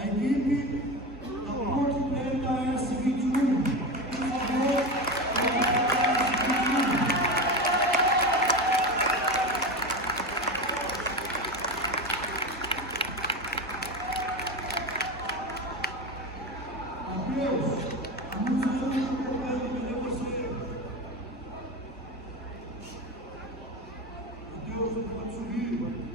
A equipe da Porto Preta S21, por favor, Mateus, a música não está tocando, cadê você? Mateus, não pode subir.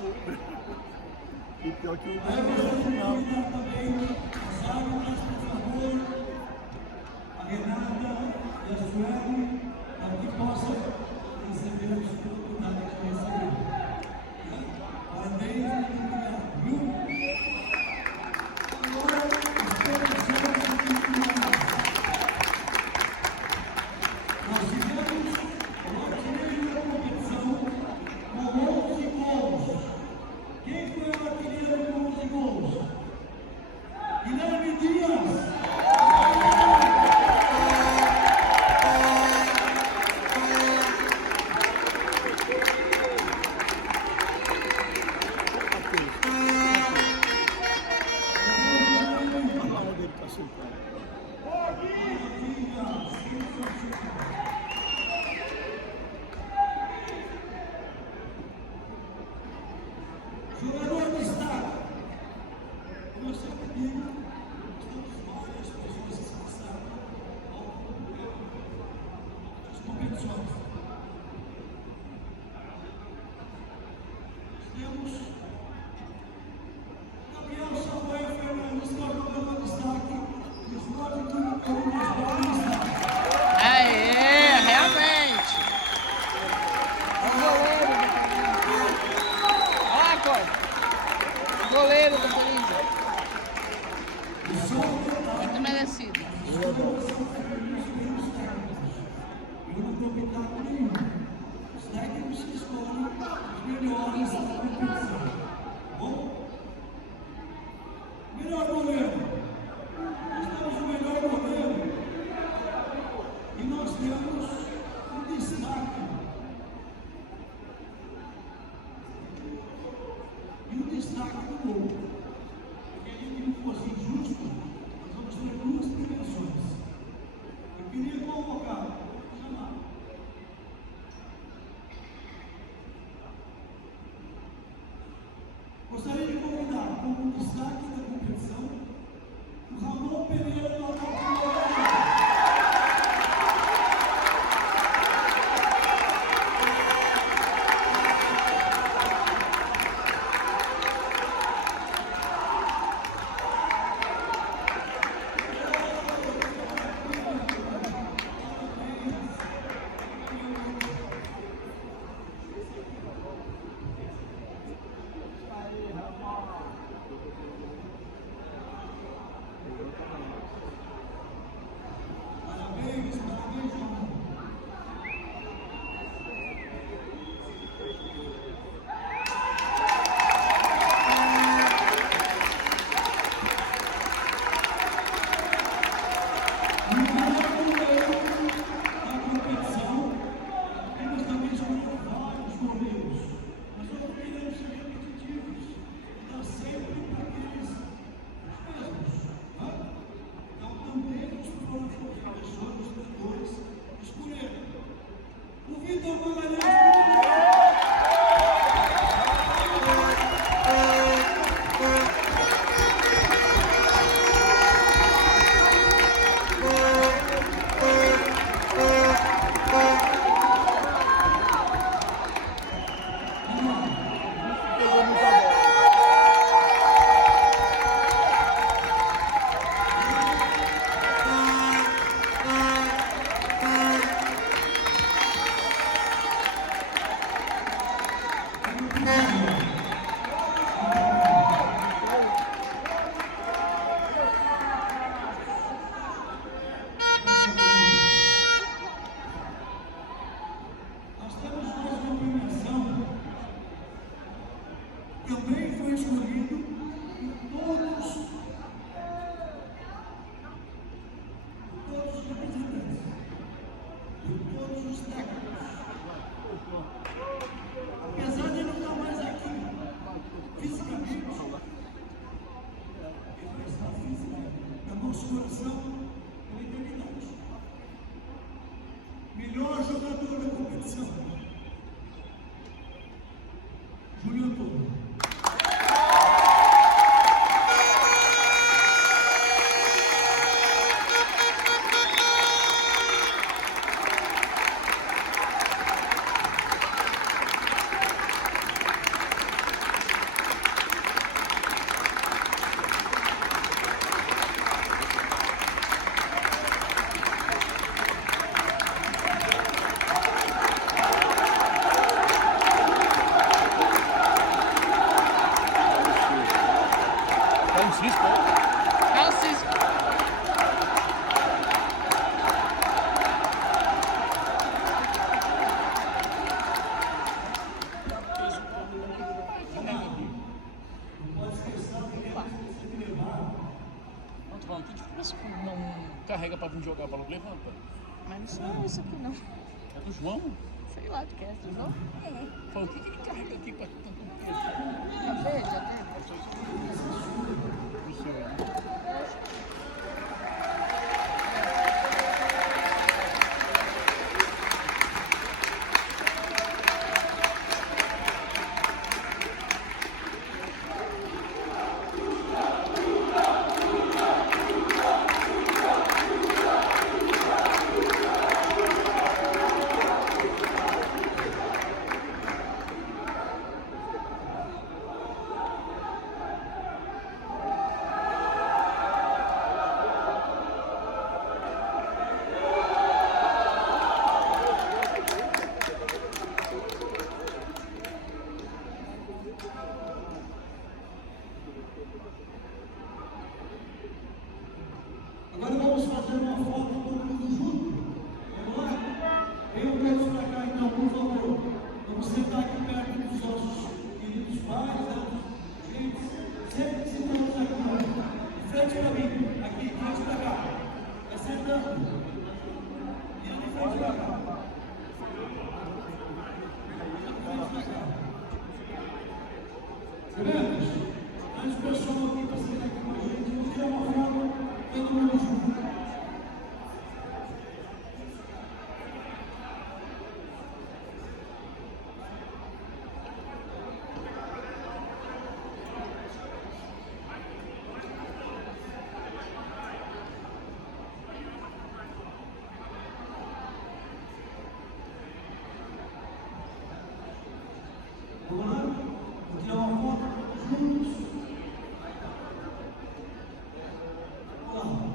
E pior que o Aí eu gostaria de convidar também as árbitras, por favor, a Renata e a Sueli, para que possam receber a oportunidade de receber. Parabéns e muito obrigado, viu? Agora, os professores individuais. Nós tivemos o artilheiro da competição com 11 gols. Quem foi o artilheiro com 11 gols? Guilherme Dias. Jogador de destaque. Como eu sempre digo, nós temos várias pessoas que se destacam ao longo das competições. Nós temos Gabriel Samuel Fernandes, que é o jogador de destaque, e o Esporte Clube Corinthians Paulista. Aê, realmente! Olha lá, o goleiro do Corinthians. Muito merecido. Eu não dou pitaco nenhum. Os técnicos que escolhem os melhores da competição. Bom? Melhor goleiro. Nós temos o melhor goleiro. E nós temos um destaque. E um destaque do gol. Porque a gente não fosse injusto, nós vamos ter duas premiações. Eu queria convocar, chamar. Gostaria de convidar como destaque da competição o Ramon Pereira do Atlético. Parabéns, parabéns, Ramon. E o melhor goleiro da competição, temos também escolhido vários goleiros, mas nós não queremos ser repetitivos e dar sempre para aqueles os mesmos. Tá? Então também os professores, os diretores, escolheram o Vitor Magalhães. Nós temos mais uma premiação. Também foi escolhido por todos os representantes, por todos os técnicos. Apesar de ele não estar mais aqui fisicamente, ele vai estar fisicamente no nosso coração pela eternidade. Melhor jogador da competição, Júlio Antônio. carrega pra vir jogar a bola, levanta. Mas não é isso aqui não. É do João? Sei lá de que é esse, não? Fala, o que ele carrega aqui pra tanto peso? É verde, é verde. É só isso. Do seu, né? Agora vamos fazer uma foto todo mundo junto. Vamos lá? Venham todos para cá então, por favor. Vamos sentar aqui perto dos nossos queridos pais, né? Gente, sempre sentamos aqui, ó. De frente para mim, aqui, de frente para cá. Vai sentando. E de frente para cá. Grandes, antes o pessoal aqui para sentar aqui com a gente, vamos tirar uma foto, todo mundo junto. Vamos lá? Vou tirar uma foto juntos. Vamos lá.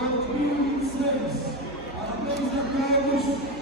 2006. Parabéns a todos.